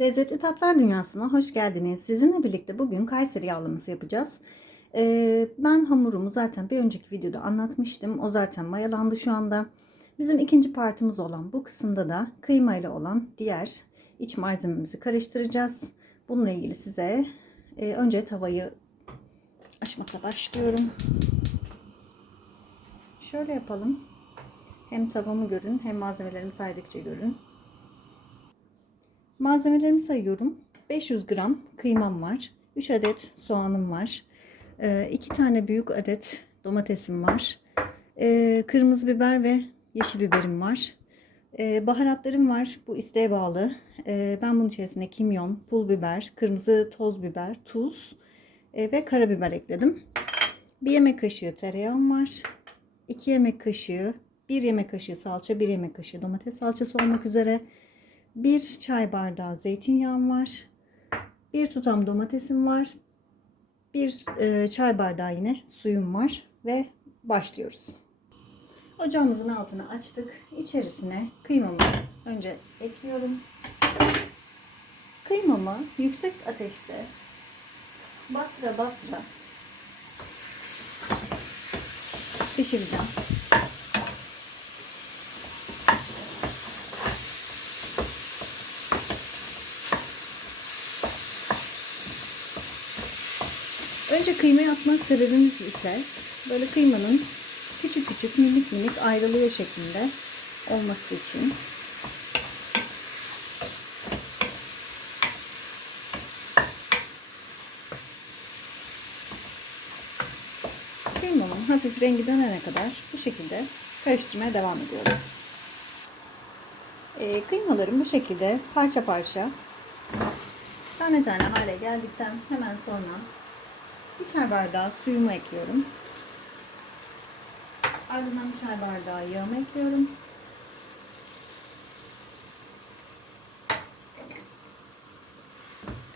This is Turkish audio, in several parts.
Lezzetli Tatlar Dünyası'na hoş geldiniz. Sizinle birlikte bugün Kayseri yağlaması yapacağız. Ee, ben hamurumu zaten bir önceki videoda anlatmıştım. O zaten mayalandı şu anda. Bizim ikinci partimiz olan bu kısımda da kıyma ile olan diğer iç malzememizi karıştıracağız. Bununla ilgili size e, önce tavayı açmakla başlıyorum. Şöyle yapalım. Hem tavamı görün hem malzemelerimi saydıkça görün. Malzemelerimi sayıyorum. 500 gram kıymam var. 3 adet soğanım var. 2 tane büyük adet domatesim var. Ee, Kırmızı biber ve yeşil biberim var. Ee, Baharatlarım var. Bu isteğe bağlı. Ee, Ben bunun içerisine kimyon, pul biber, kırmızı toz biber, tuz e, ve karabiber ekledim. Bir yemek kaşığı tereyağım var. 2 yemek kaşığı, 1 yemek kaşığı salça, 1 yemek kaşığı domates salçası olmak üzere bir çay bardağı zeytinyağım var. Bir tutam domatesim var. Bir e, çay bardağı yine suyum var ve başlıyoruz. Ocağımızın altını açtık. İçerisine kıymamı önce ekliyorum. Kıymamı yüksek ateşte bastıra bastıra pişireceğim. Önce kıymayı atma sebebimiz ise böyle kıymanın küçük küçük minik minik ayrılıyor şeklinde olması için. Kıymamın hafif rengi dönene kadar bu şekilde karıştırmaya devam ediyorum. Ee, kıymalarım bu şekilde parça parça tane tane hale geldikten hemen sonra bir çay bardağı suyumu ekliyorum. Ardından bir çay bardağı yağımı ekliyorum.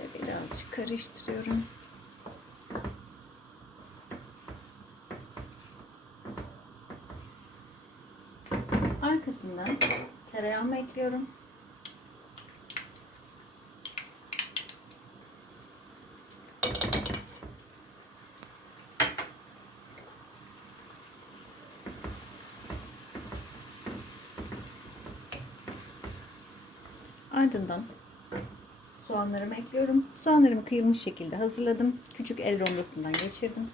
Ve birazcık karıştırıyorum. Arkasından tereyağımı ekliyorum. Ardından soğanlarımı ekliyorum. Soğanlarımı kıyılmış şekilde hazırladım. Küçük el rondosundan geçirdim.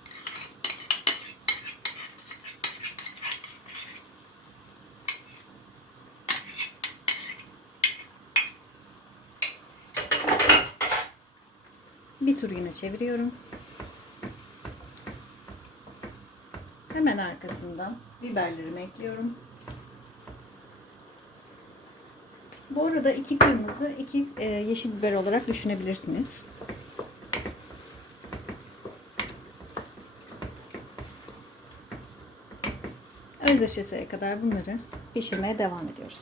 Bir tur yine çeviriyorum. Hemen arkasından biberlerimi ekliyorum. Bu arada iki kırmızı, iki e, yeşil biber olarak düşünebilirsiniz. Özleşeseye kadar bunları pişirmeye devam ediyoruz.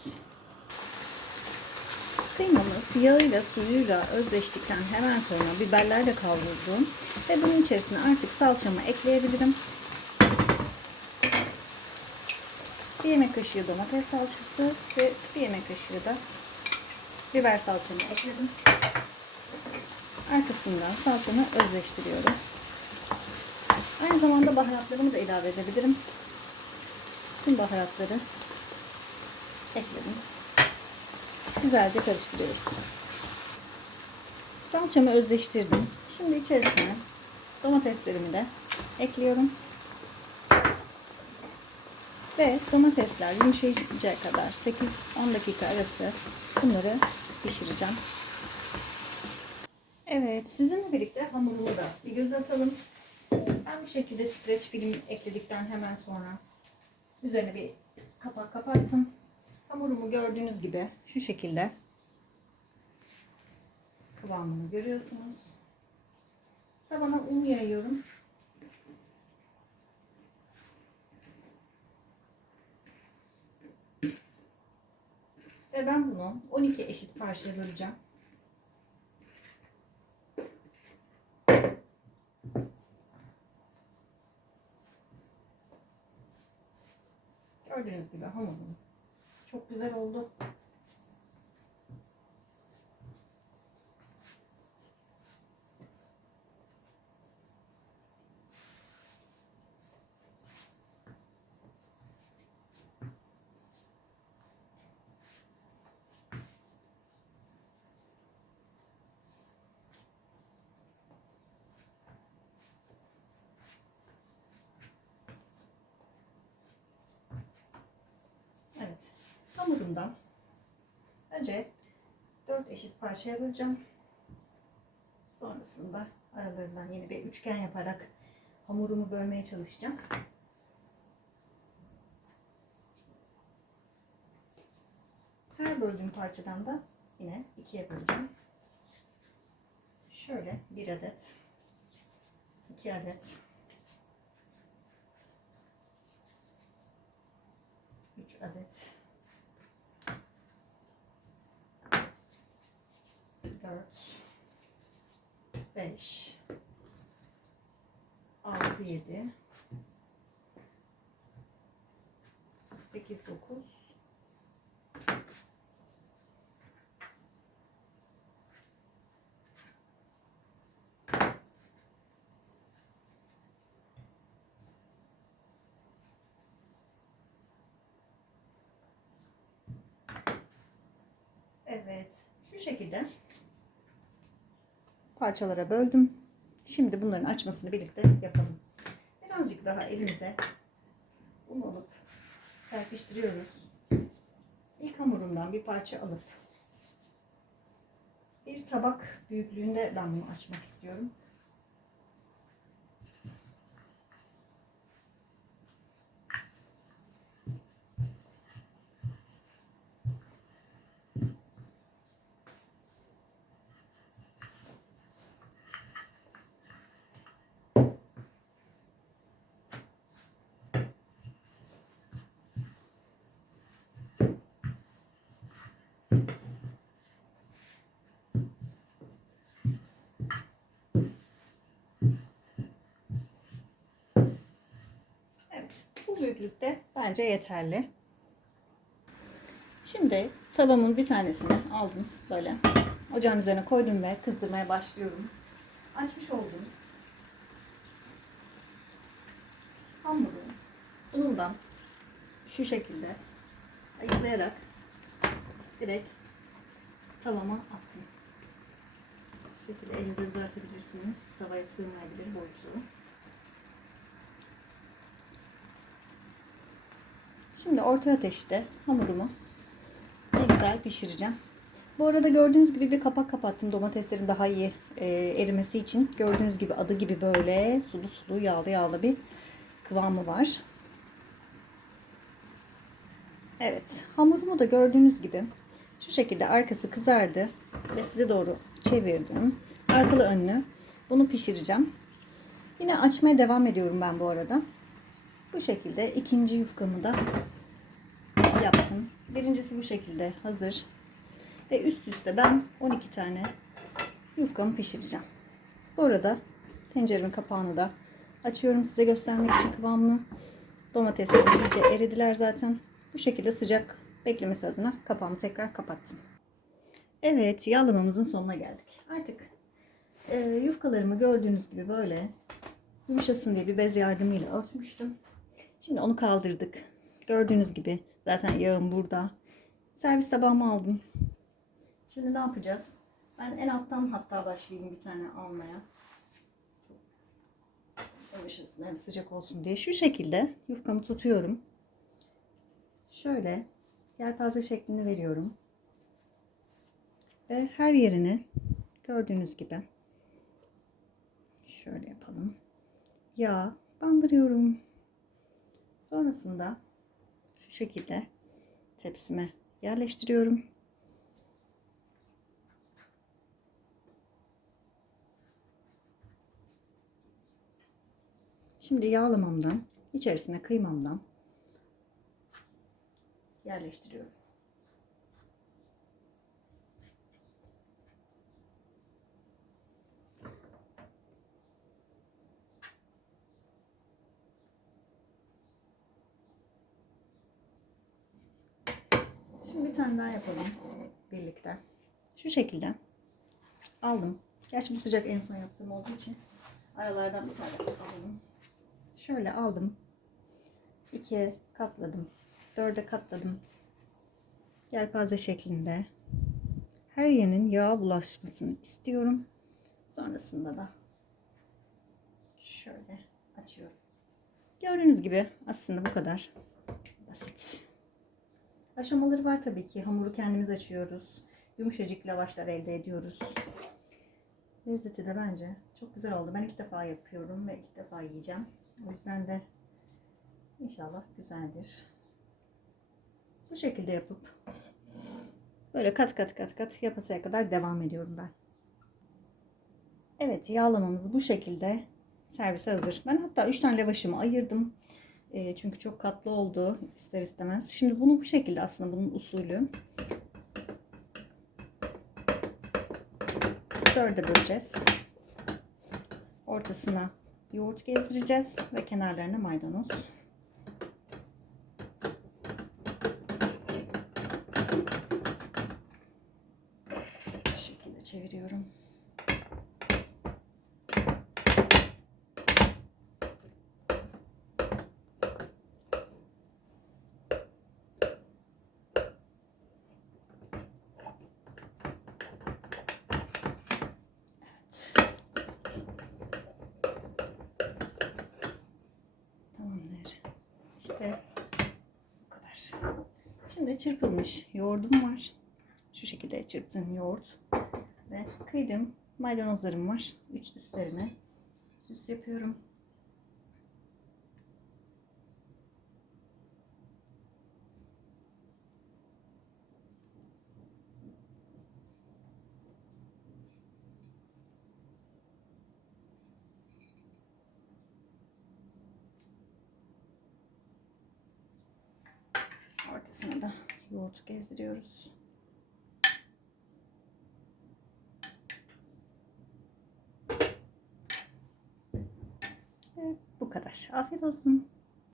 Kıymamız yağıyla suyuyla özleştikten hemen sonra biberler de kavruldu. Ve bunun içerisine artık salçamı ekleyebilirim. Bir yemek kaşığı domates salçası ve bir yemek kaşığı da biber salçamı ekledim. Arkasından salçamı özleştiriyorum. Aynı zamanda baharatlarımı da ilave edebilirim. Tüm baharatları ekledim. Güzelce karıştırıyoruz. Salçamı özleştirdim. Şimdi içerisine domateslerimi de ekliyorum. Ve domatesler yumuşayıncaya kadar 8-10 dakika arası bunları pişireceğim. Evet, sizinle birlikte hamurumu da bir göz atalım. Ben bu şekilde streç film ekledikten hemen sonra üzerine bir kapak kapattım. Hamurumu gördüğünüz gibi şu şekilde kıvamını görüyorsunuz. Tabana un yayıyorum. Ve ben bunu 12 eşit parçaya böleceğim. Gördüğünüz gibi hamurum çok güzel oldu. Hamurumdan önce 4 eşit parçaya böleceğim. Sonrasında aralarından yeni bir üçgen yaparak hamurumu bölmeye çalışacağım. Her böldüğüm parçadan da yine ikiye böleceğim. Şöyle bir adet, iki adet, üç adet, dört, beş, altı, yedi, sekiz, dokuz, Evet. Şu şekilde parçalara böldüm. Şimdi bunların açmasını birlikte yapalım. Birazcık daha elimize un alıp serpiştiriyoruz. İlk hamurumdan bir parça alıp bir tabak büyüklüğünde ben bunu açmak istiyorum. Evet, bu büyüklükte bence yeterli. Şimdi tavamın bir tanesini aldım böyle. Ocağın üzerine koydum ve kızdırmaya başlıyorum. Açmış olduğum hamuru unundan şu şekilde ayıklayarak direkt tavama attım. Şu şekilde elinize düzeltebilirsiniz. Tavaya sığmayabilir boyutu. Şimdi orta ateşte hamurumu ne güzel pişireceğim. Bu arada gördüğünüz gibi bir kapak kapattım domateslerin daha iyi e, erimesi için. Gördüğünüz gibi adı gibi böyle sulu sulu yağlı yağlı bir kıvamı var. Evet hamurumu da gördüğünüz gibi şu şekilde arkası kızardı ve size doğru çevirdim. Arkalı önlü bunu pişireceğim. Yine açmaya devam ediyorum ben bu arada. Bu şekilde ikinci yufkamı da yaptım. Birincisi bu şekilde hazır. Ve üst üste ben 12 tane yufkamı pişireceğim. Bu arada tenceremin kapağını da açıyorum size göstermek için kıvamını. Domatesler iyice eridiler zaten. Bu şekilde sıcak beklemesi adına kapağımı tekrar kapattım. Evet yağlamamızın sonuna geldik. Artık e, yufkalarımı gördüğünüz gibi böyle yumuşasın diye bir bez yardımıyla örtmüştüm. Şimdi onu kaldırdık. Gördüğünüz gibi zaten yağım burada. Servis tabağımı aldım. Şimdi ne yapacağız? Ben en alttan hatta başlayayım bir tane almaya. Yumuşasın hem sıcak olsun diye. Şu şekilde yufkamı tutuyorum. Şöyle yelpaze şeklini veriyorum. Ve her yerini gördüğünüz gibi şöyle yapalım. Yağ bandırıyorum. Sonrasında şu şekilde tepsime yerleştiriyorum. Şimdi yağlamamdan içerisine kıymamdan yerleştiriyorum. Şimdi bir tane daha yapalım birlikte. Şu şekilde aldım. Gerçi bu sıcak en son yaptığım olduğu için aralardan bir tane alalım. Şöyle aldım. ikiye katladım. Dörde katladım. Yelpaze şeklinde. Her yerinin yağa bulaşmasını istiyorum. Sonrasında da şöyle açıyorum. Gördüğünüz gibi aslında bu kadar basit. Aşamaları var tabii ki. Hamuru kendimiz açıyoruz. Yumuşacık lavaşlar elde ediyoruz. Lezzeti de bence çok güzel oldu. Ben ilk defa yapıyorum ve ilk defa yiyeceğim. O yüzden de inşallah güzeldir. Bu şekilde yapıp böyle kat kat kat kat yapasıya kadar devam ediyorum ben. Evet yağlamamız bu şekilde servise hazır. Ben hatta 3 tane lavaşımı ayırdım. E, çünkü çok katlı oldu ister istemez. Şimdi bunu bu şekilde aslında bunun usulü. Dörde böleceğiz. Ortasına yoğurt gezdireceğiz ve kenarlarına maydanoz. Bu şekilde çeviriyorum. İşte bu kadar. Şimdi çırpılmış yoğurdum var. Şu şekilde çırptığım yoğurt ve kıydım maydanozlarım var. Üç üstlerine süs yapıyorum. Ortasına da yoğurt gezdiriyoruz. Ve bu kadar. Afiyet olsun.